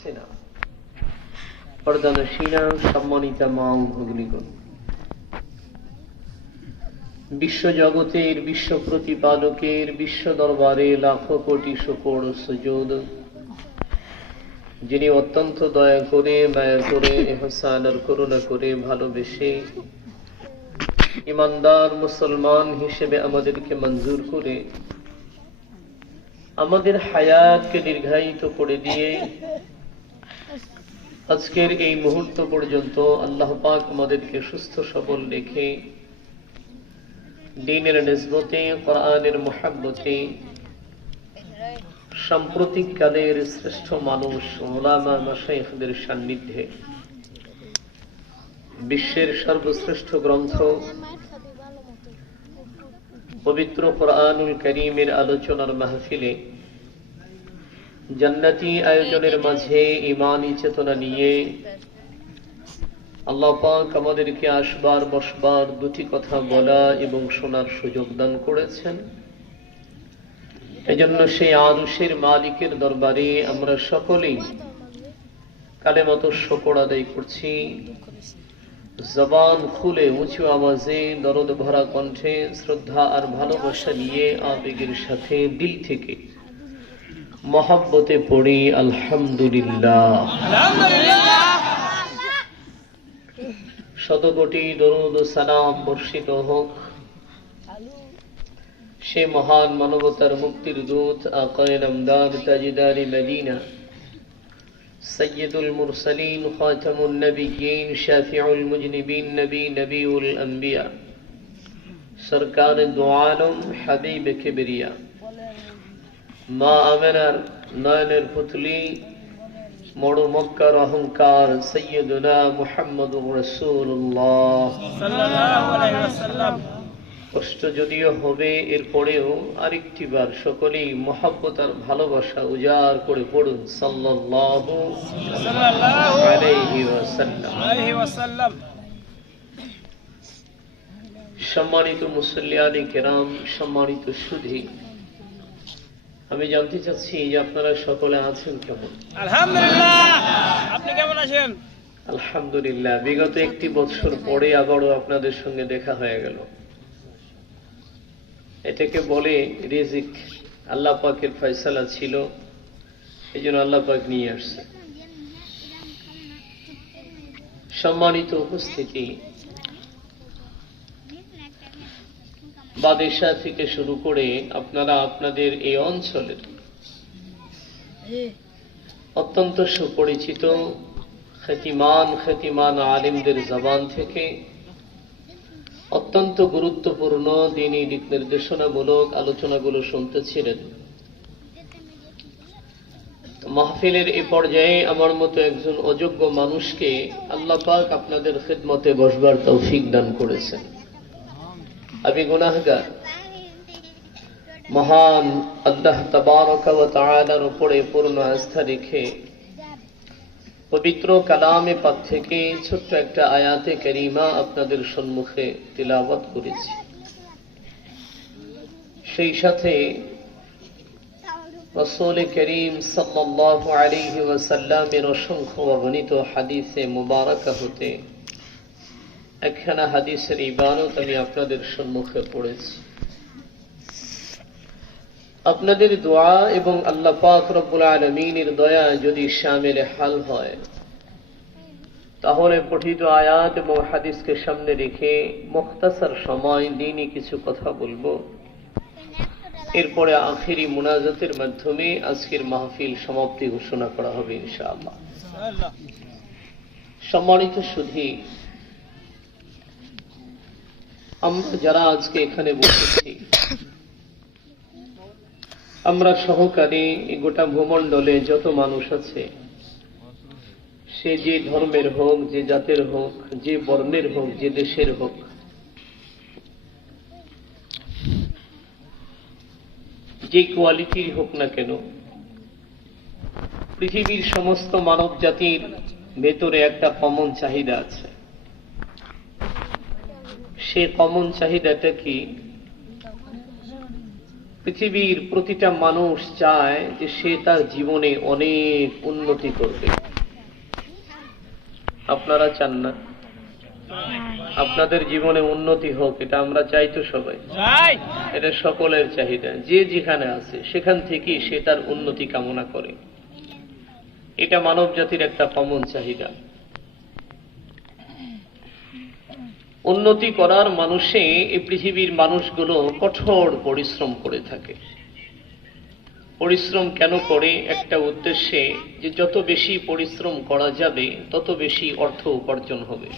হচ্ছে না। পর্দানশীলা সম্মানিতা মা ও ভগ্নীগণ, বিশ্বজগতের বিশ্ব প্রতিপালকের বিশ্ব দরবারে লাখো কোটি শুকর সুজুদ, যিনি অত্যন্ত দয়া করে মায়া করে ইহসান আর করুণা করে ভালোবেসে ইমানদার মুসলমান হিসেবে আমাদেরকে মঞ্জুর করে আমাদের হায়াতকে দীর্ঘায়িত করে দিয়ে আজকের এই মুহূর্ত পর্যন্ত আল্লাহ পাক আমাদেরকে সুস্থ সবল রেখে দ্বীনের নিসবতে, কোরআনের মুহাব্বতে সাম্প্রতিক কালের শ্রেষ্ঠ মানুষ উলামা মাশায়েখদের সান্নিধ্যে বিশ্বের সর্বশ্রেষ্ঠ গ্রন্থ পবিত্র কোরআনুল কারীমের আলোচনার মাহফিলে জান্নাতি আয়োজনের মাঝে ঈমানী চেতনা নিয়ে আল্লাহ পাক আমাদেরকে আসবার বসবার দুটি কথা বলা এবং শোনার সুযোগ দান করেছেন। এজন্য সেই আরশের মালিকের দরবারে আমরা সকলেই কালেমাত শুকর আদায় করছি, জবান খুলে উঁচু আওয়াজে দরদ ভরা কণ্ঠে শ্রদ্ধা আর ভালোবাসা নিয়ে আবেগের সাথে দিল থেকে মহব্বতে পড়ি আলহামদুলিল্লাহ। শতকোটি দরুদ ও সালাম বর্ষিত হোক সে মহান মানবতার মুক্তির দূত আকায়ে নামদার তাজদারে মদিনা সৈয়দুল মুরসালিন খাতামুন নবিয়্যিন শাফিউল মুজনিবিন নবিউল আম্বিয়া সরকারে দু আলম হাবিব কিবরিয়া মা আমেনার নয়নের পুতলি মরু মক্কার অহংকার সৈয়দুনা মুহাম্মদুর রাসূলুল্লাহ সাল্লাল্লাহু আলাইহি ওয়াসাল্লাম। কষ্ট যদিও হবে, এরপরেও আরেকটি বার সকলেই মহব্বত আর ভালোবাসা উজাড় করে পড়ুন সাল্লাল্লাহু আলাইহি ওয়াসাল্লাম। সম্মানিত মুসল্লিয়ানে কেরাম, সম্মানিত সুধী, আমি জানতে চাচ্ছি যে আপনারা সকলে আছেন কেমন? আলহামদুলিল্লাহ। আপনি কেমন আছেন? আলহামদুলিল্লাহ। বিগত একটি বছর পরে আবারও আপনাদের সঙ্গে দেখা হয়ে গেল। এটাকে বলে রিজিক, আল্লাহ পাকের ফয়সালা ছিল, এই জন্য আল্লাহ পাক নিয়ে আসছে। সম্মানিত উপস্থিতি, বাদেশা থেকে শুরু করে আপনারা আপনাদের এই অঞ্চলের অত্যন্ত সুপরিচিত খ্যাতিমান আলিমদের জবান থেকে অত্যন্ত গুরুত্বপূর্ণ দ্বীনী দিক নির্দেশনামূলক আলোচনাগুলো শুনতেছিলেন। মাহফিলের এই পর্যায়ে আমার মতো একজন অযোগ্য মানুষকে আল্লাহ পাক আপনাদের খিদমতে বসবার তৌফিক দান করেছেন। আমি গুনাহগার, মহান আল্লাহ তাবারকা ওয়া তাআলার উপরে পূর্ণ আস্থা রেখে পবিত্র কালামে পাক থেকে ছোট্ট একটা আয়াতে কারিমা আপনাদের সম্মুখে তিলাওয়াত করেছি। সেই সাথে রাসূল করিম সাল্লাল্লাহু আলাইহি ওয়াসাল্লামের অসংখ্য অগণিত হাদিসে মুবারাকা হতে একখানা হাদিসের ইবারত আমি আপনাদের সম্মুখে পড়েছি। আপনাদের দোয়া এবং আল্লাহ পাক রব্বুল আলামিনের দয়া যদি শামিলে হাল হয়, তাহলে পঠিত আয়াত এবং হাদিসকে সামনে রেখে মুখতাসার সময় দ্বীনী কিছু কথা বলবো। এরপরে আখিরি মুনাজাতের মাধ্যমে আজকের মাহফিল সমাপ্তি ঘোষণা করা হবে ইনশাআল্লাহ। সম্মানিত সুধী, আমরা যারা আজকে এখানে বসেছি, আমরা সহকারে গোটা ভূমণ্ডলে যত মানুষ আছে, সে যে ধর্মের হোক, যে জাতের হোক, যে বর্ণের হোক, যে দেশের হোক, যে কোয়ালিটির হোক না কেন, পৃথিবীর সমস্ত মানব জাতির ভেতরে একটা কমন চাহিদা আছে। সে কমন চাহিদাটা কি? পৃথিবীর প্রতিটা মানুষ চায় যে সে তার জীবনে অনেক উন্নতি করবে। আপনারা চান না আপনাদের জীবনে উন্নতি হোক? এটা আমরা চাই তো সবাই, এটা সকলের চাহিদা। যে যেখানে আছে সেখান থেকেই সে তার উন্নতি কামনা করে। এটা মানব জাতির একটা কমন চাহিদা। উন্নতি করার মানুষে এই পৃথিবীর মানুষগুলো কঠোর পরিশ্রম করে থাকে। পরিশ্রম কেন করে? একটা উদ্দেশ্যে, যে যত বেশি পরিশ্রম করা যাবে তত বেশি অর্থ উপার্জন হবে।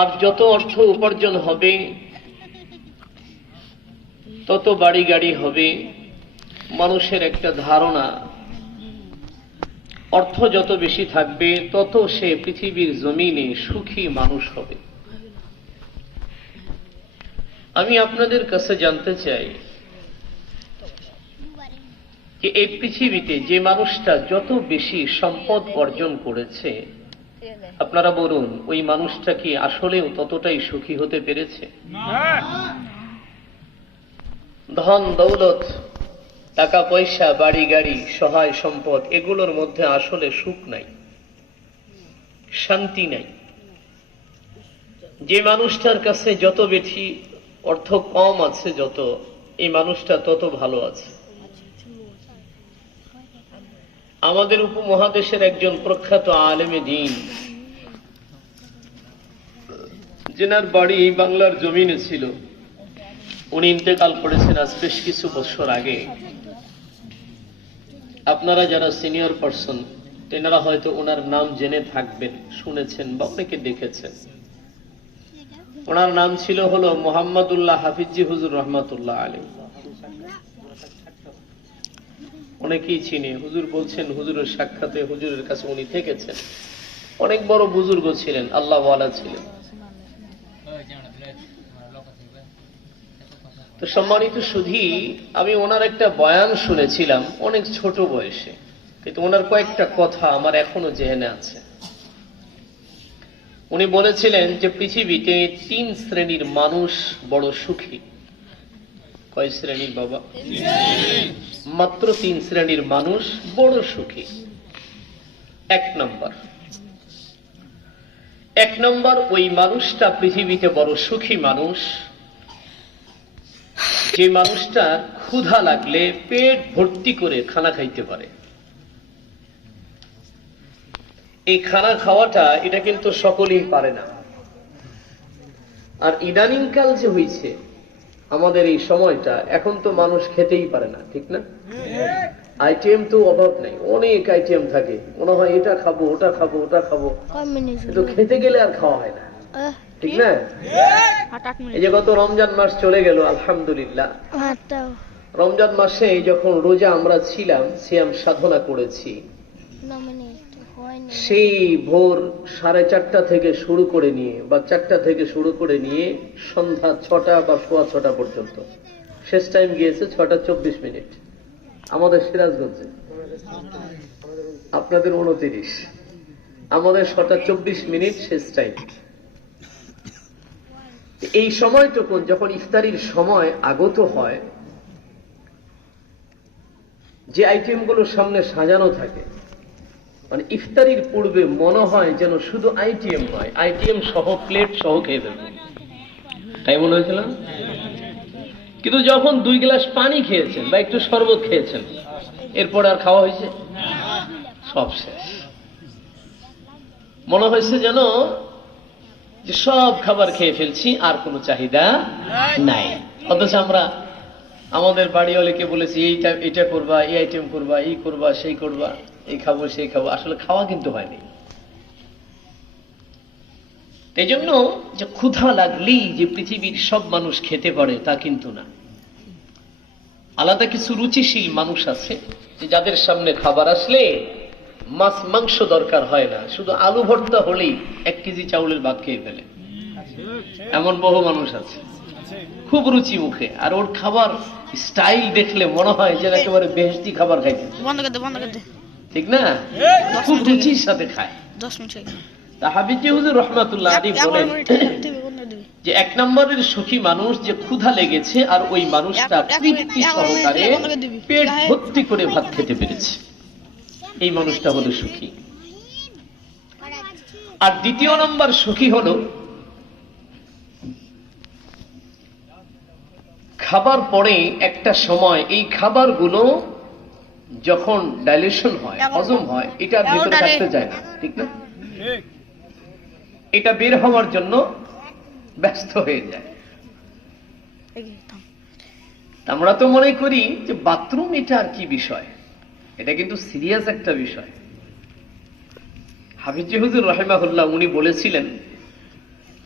আর যত অর্থ উপার্জন হবে তত বাড়ি গাড়ি হবে। মানুষের একটা ধারণা, অর্থ যত বেশি থাকবে তত সে পৃথিবীর জমিনে সুখী মানুষ হবে। আমি আপনাদের কাছে জানতে চাই যে এই পৃথিবীতে যে মানুষটা যত বেশি সম্পদ অর্জন করেছে, আপনারা বলুন ওই মানুষটা কি আসলেও ততটাই সুখী হতে পেরেছে? ধন দৌলত, টাকা পয়সা, বাড়ি গাড়ি, সহায় সম্পদ, এগুলোর মধ্যে আসলে সুখ নাই, শান্তি নাই। যে মানুষটার কাছে যত বেশি অর্থ কম আছে, যত, এই মানুষটা তত ভালো আছে। আমাদের উপমহাদেশের একজন প্রখ্যাত আলেমে দ্বীন, যেনার বাড়ি বাংলার জমিনে ছিল, উনি ইন্তেকাল করেছেন আজ বেশ কিছু বছর আগে। আপনারা যারা সিনিয়র পার্সন তেনারা হয়তো ওনার নাম জেনে থাকবেন, শুনেছেন বা অনেকে দেখেছেন। ওনার নাম ছিল হলো মোহাম্মদুল্লাহ হাফিজি হুজুর রহমাতুল্লাহ আলাইহি। অনেকেই চিনে। হুজুর বলছেন হুজুরের সাক্ষাতে হুজুরের কাছে উনি থেকেছেন। অনেক বড় বুজুর্গ ছিলেন, আল্লাহ ওয়ালা ছিলেন। তো সম্মানিত সুধী, আমি ওনার একটা বয়ান শুনেছিলাম অনেক ছোট বয়সে, কিন্তু ওনার কয়েকটা কথা আমার এখনো জেহেনে আছে। উনি বলেছিলেন যে পৃথিবীতে 3 শ্রেণীর মানুষ বড় সুখী। কয় শ্রেণীর বাবা? মাত্র 3 শ্রেণীর মানুষ বড় সুখী। এক নম্বর ওই মানুষটা পৃথিবীতে বড় সুখী মানুষ, যে মানুষটা ক্ষুধা লাগলে পেট ভর্তি করে খানা খাইতে পারে। এই খানা খাওয়াটা এটা কিন্তু সকলেই পারে না। আর ইদানিংকাল যে হয়েছে আমাদের এই সময়টা, এখন তো মানুষ খেতেই পারে না, ঠিক না? আইটেম তো অভাব নাই, অনেক আইটেম থাকে। মনে হয় এটা খাবো, ওটা খাবো, ওটা খাবো, কিন্তু খেতে গেলে আর খাওয়া হয় না, ঠিক না? এই যে গত রমজান মাস চলে গেল, আলহামদুলিল্লাহ। রমজান মাসে যখন রোজা আমরা ছিলাম, সিয়াম সাধনা করেছি, সেই ভোর 4:30 থেকে শুরু করে নিয়ে বা 4টা থেকে শুরু করে নিয়ে সন্ধ্যা 6টা বা 6:15 পর্যন্ত, শেষ টাইম গিয়েছে 6:24 আমাদের সিরাজগঞ্জে। আপনাদের 29, আমাদের 6:24 শেষ টাইম। এই সময়টুকু যখন ইফতারির সময় আগত হয়, যে আইটেমগুলো সামনে সাজানো থাকে, মানে ইফতারির পূর্বে মনে হয় যেন শুধু আইটেম নয়, আইটেম সহ প্লেট সহ খেয়ে ফেলবে, তাই মনে হয়েছিল। কিন্তু যখন 2 গ্লাস পানি খেয়েছেন বা একটু শরবত খেয়েছেন, এরপর আর খাওয়া হয়েছে? সব শেষ। মনে হয়েছে যেন যে সব খাবার খেয়ে ফেলছি, আর কোনো চাহিদা নাই। অথচ আমরা আমাদের বাড়িওয়ালাকে বলেছি এটা করবা, এই আইটেম করবা, এই করবা, সেই করবা, এই খাবো, সেই খাবো, আসলে খাওয়া কিন্তু হয়নি। এই জন্য যে ক্ষুধা লাগলেই যে পৃথিবীর সব মানুষ খেতে পারে তা কিন্তু না। আলাদা কিছু রুচিশীল মানুষ আছে যে যাদের সামনে খাবার আসলে মাছ মাংস দরকার হয় না, শুধু আলু ভর্তা হলেই 1 কেজি চাউলের ভাত খেয়ে ফেলে। এমন বহু মানুষ আছে, খুব রুচি মুখে, আর ওর খাবার স্টাইল দেখলে মনে হয় যে একেবারে বেহেশতি খাবার খাইতে, ঠিক না? খুব রুচির সাথে খায়। তা হাবিজি হুজুর রহমাতুল্লাহ আলাইহি বলেন যে 1 নম্বরের সুখী মানুষ যে ক্ষুধা লেগেছে আর ওই মানুষটা তৃপ্তি সহকারে পেট ভর্তি করে ভাত খেতে পেরেছে, এই মানুষটা হলো সুখী। আর 2 নম্বর সুখী হলো খাবার পরে একটা সময় এই খাবারগুলো যখন ডাইলেশন হয়, হজম হয়, এটা ভিতরে থাকতে যায় না, ঠিক না? এটা বের হওয়ার জন্য ব্যস্ত হয়ে যায়। আমরা তো মনে করি যে বাথরুম এটা আর কি বিষয়, এটা কিন্তু সিরিয়াস একটা বিষয়। হাফিজ হুজুর রাহিমাহুল্লাহ উনি বলেছিলেন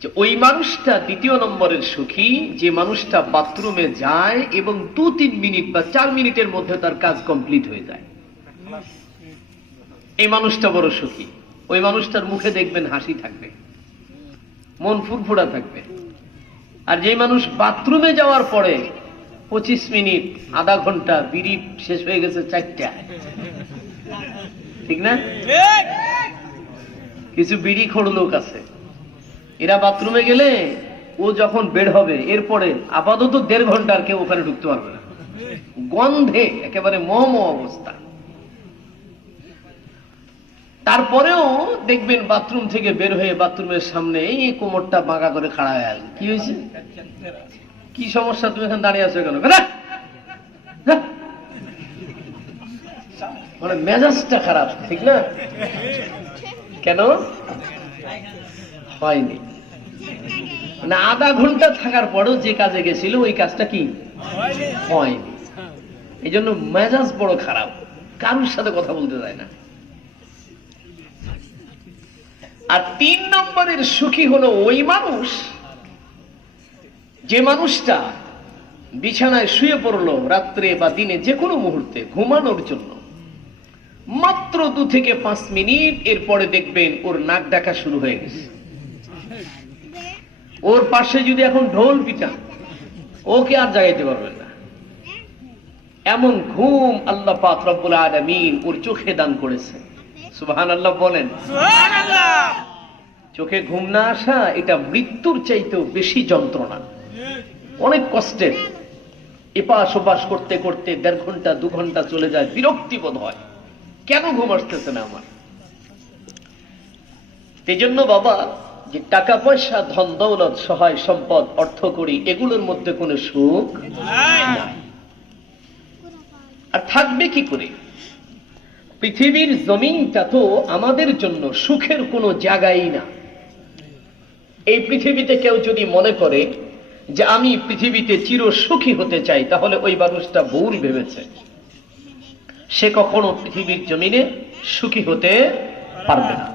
যে ওই মানুষটা 2 নম্বরের সুখী যে মানুষটা বাথরুমে যায় এবং 2-3 মিনিট বা 4 মিনিটের মধ্যে তার কাজ কমপ্লিট হয়ে যায়, এই মানুষটা বড় সুখী। ওই মানুষটার মুখে দেখবেন হাসি থাকবে, মন ফুরফুরা থাকবে। আর যে মানুষ বাথরুমে যাওয়ার পরে 25 মিনিট, আধা ঘন্টা, বিড়ি শেষ হয়ে গেছে 4টা, ঠিক না? কিছু বিড়ি খোর লোক আছে, এরা বাথরুমে গেলে ও যখন বের হবে এরপরে আপাতত 1.5 ঘন্টা আর কেউ ওখানে ঢুকতে পারবে না, গন্ধে একেবারে মম অবস্থা। তারপরেও দেখবেন বাথরুম থেকে বের হয়ে বাথরুমের সামনে এই কোমরটা বাঁকা করে খাড়া হয়ে আসবে। কি হয়েছে, কি সমস্যা, তুমি এখানে দাঁড়িয়ে আছো কেন? মানে মেজাজটা খারাপ, ঠিক না? কেন হয়নি? না, আধা ঘন্টা থাকার পরেও যে কাজে গেছিল ওই কাজটা কি হয়নি, এই জন্য মেজাজ বড় খারাপ, কারোর সাথে কথা বলতে যায় না। আর 3 নম্বরের সুখী হলো ওই মানুষ যে মানুষটা বিছানায় শুয়ে পড়লো রাত্রে বা দিনে যে কোনো মুহূর্তে ঘুমানোর জন্য, মাত্র 2 থেকে 5 মিনিট, এরপরে দেখবেন ওর নাক ডাকা শুরু হয়ে গেছে। ওর পাশে যদি এখন ঢোল পিটান ওকে আর জাগাইতে পারবেন না, এমন ঘুম আল্লাহ পাক রব্বুল আলামিন ওর চোখে দান করেছে। সুবহানাল্লাহ বলেন। চোখে ঘুম না আসা এটা মৃত্যুর চাইতেও বেশি যন্ত্রণা, অনেক কষ্টের। এপাশ ওপাশ করতে করতে 1.5 ঘন্টা 2 ঘন্টা চলে যায়, বিরক্তি বোধ হয়, কেন ঘুম আসতেছে না আমার। এই জন্য বাবা, যে টাকা পয়সা, ধন দৌলত, সহায় সম্পদ, অর্থ করি, এগুলোর মধ্যে কোনো সুখ নাই। আর থাকবে কি করে? পৃথিবীর জমিনটা তো আমাদের জন্য সুখের কোনো জায়গাই না। এই পৃথিবীতে কেউ যদি মনে করে যে আমি পৃথিবীতে চির সুখী হতে চাই, তাহলে ওই মানুষটা ভুল ভেবেছে। সে কখনো পৃথিবীর জমিনে সুখী হতে পারবে না।